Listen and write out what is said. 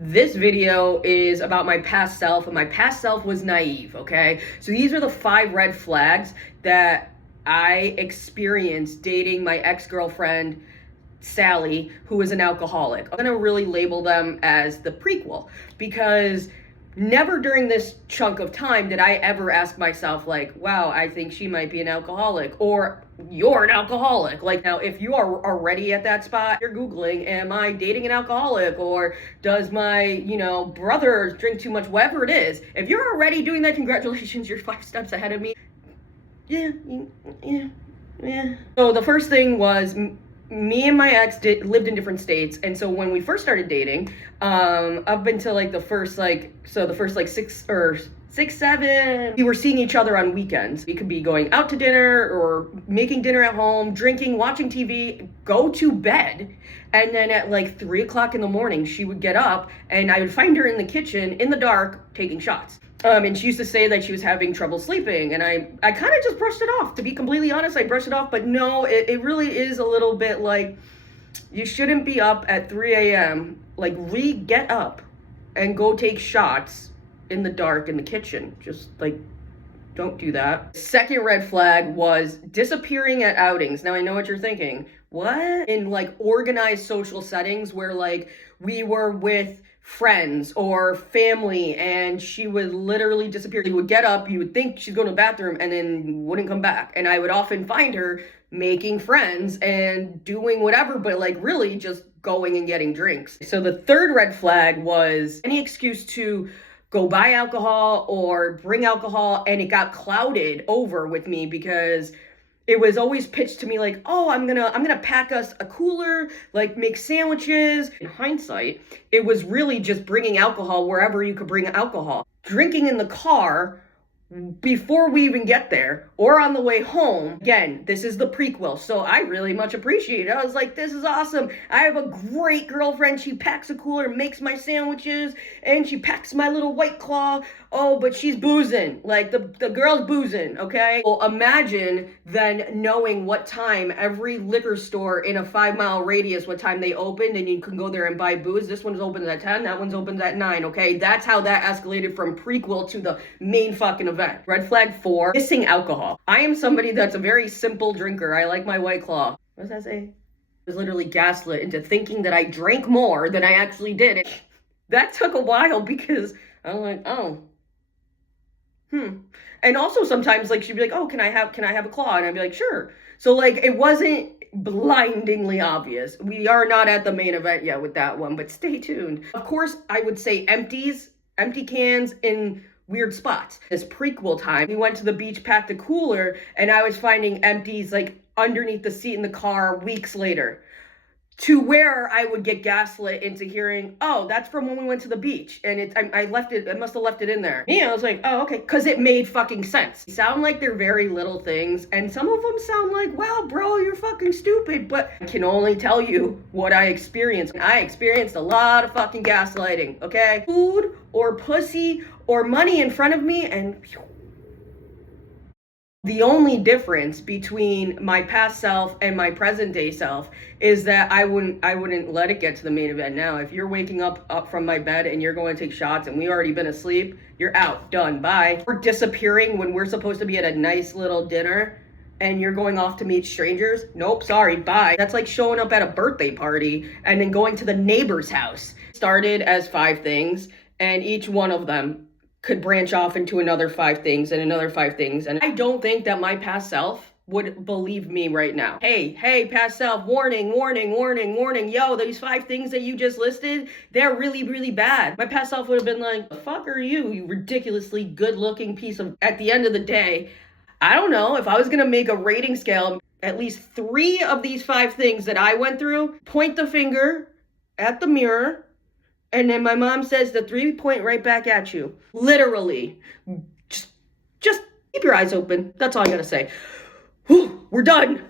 This video is about my past self, and my past self was naive, okay? So these are the 5 red flags that I experienced dating my ex-girlfriend, Sally, who is an alcoholic. I'm gonna really label them as the prequel because never during this chunk of time did I ever ask myself, like, wow, I think she might be an alcoholic, or you're an alcoholic. Like, now, if you are already at that spot, you're Googling, am I dating an alcoholic, or does my, brother drink too much, whatever it is. If you're already doing that, congratulations, you're 5 steps ahead of me. Yeah, yeah, yeah. So the first thing was me and my ex lived in different states, and so when we first started dating, up until like the first like 6 7, we were seeing each other on weekends. We could be going out to dinner or making dinner at home, drinking, watching TV, go to bed, and then at like 3 o'clock in the morning, she would get up, and I would find her in the kitchen in the dark taking shots. And she used to say that she was having trouble sleeping, and I kind of just brushed it off. To be completely honest, I brushed it off, but no, it really is a little bit like, you shouldn't be up at 3 a.m. Like, get up and go take shots in the dark in the kitchen. Just, like, don't do that. Second red flag was disappearing at outings. Now, I know what you're thinking. What? In, like, organized social settings where, like, we were with friends or family and she would literally disappear. You would get up, you would think she's going to the bathroom, and then wouldn't come back. And I would often find her making friends and doing whatever, but like really just going and getting drinks. So the third red flag was any excuse to go buy alcohol or bring alcohol, and it got clouded over with me because it was always pitched to me like, oh, I'm gonna pack us a cooler, like make sandwiches. In hindsight, it was really just bringing alcohol wherever you could bring alcohol. Drinking in the car before we even get there or on the way home. Again, this is the prequel, so I really much appreciate it. I was like, this is awesome. I have a great girlfriend. She packs a cooler, makes my sandwiches, and she packs my little White Claw. Oh, but she's boozing. Like, the girl's boozing, okay? Well, imagine then knowing what time every liquor store in a 5-mile radius, what time they opened, and you can go there and buy booze. This one's open at 10, that one's open at 9, okay? That's how that escalated from prequel to the main fucking event. Red flag 4, missing alcohol. I am somebody that's a very simple drinker. I like my White Claw. What does that say? I was literally gaslit into thinking that I drank more than I actually did. That took a while because I'm like, oh. And also sometimes, like, she'd be like, oh, can I have a claw? And I'd be like, sure. So, like, it wasn't blindingly obvious. We are not at the main event yet with that one, but stay tuned. Of course, I would say empty cans in weird spots. This prequel time, we went to the beach, packed a cooler, and I was finding empties, like, underneath the seat in the car weeks later. To where I would get gaslit into hearing, oh, that's from when we went to the beach. And I left it, I must have left it in there. Yeah, I was like, oh, okay. Because it made fucking sense. They sound like they're very little things. And some of them sound like, wow, bro, you're fucking stupid. But I can only tell you what I experienced. I experienced a lot of fucking gaslighting, okay? Food or pussy or money in front of me, and the only difference between my past self and my present day self is that I wouldn't let it get to the main event now. If you're waking up from my bed and you're going to take shots and we already been asleep, you're out, done, bye. We're disappearing when we're supposed to be at a nice little dinner and you're going off to meet strangers. Nope, sorry, bye. That's like showing up at a birthday party and then going to the neighbor's house. Started as 5 things, and each one of them could branch off into another 5 things and another 5 things. And I don't think that my past self would believe me right now. Hey, past self, warning. Yo, these 5 things that you just listed, they're really, really bad. My past self would have been like, the fuck are you, you ridiculously good looking piece of, at the end of the day, I don't know, if I was gonna make a rating scale, at least 3 of these 5 things that I went through, point the finger at the mirror, and then my mom says the 3 point right back at you. Literally. Just keep your eyes open. That's all I gotta say. Whew, we're done.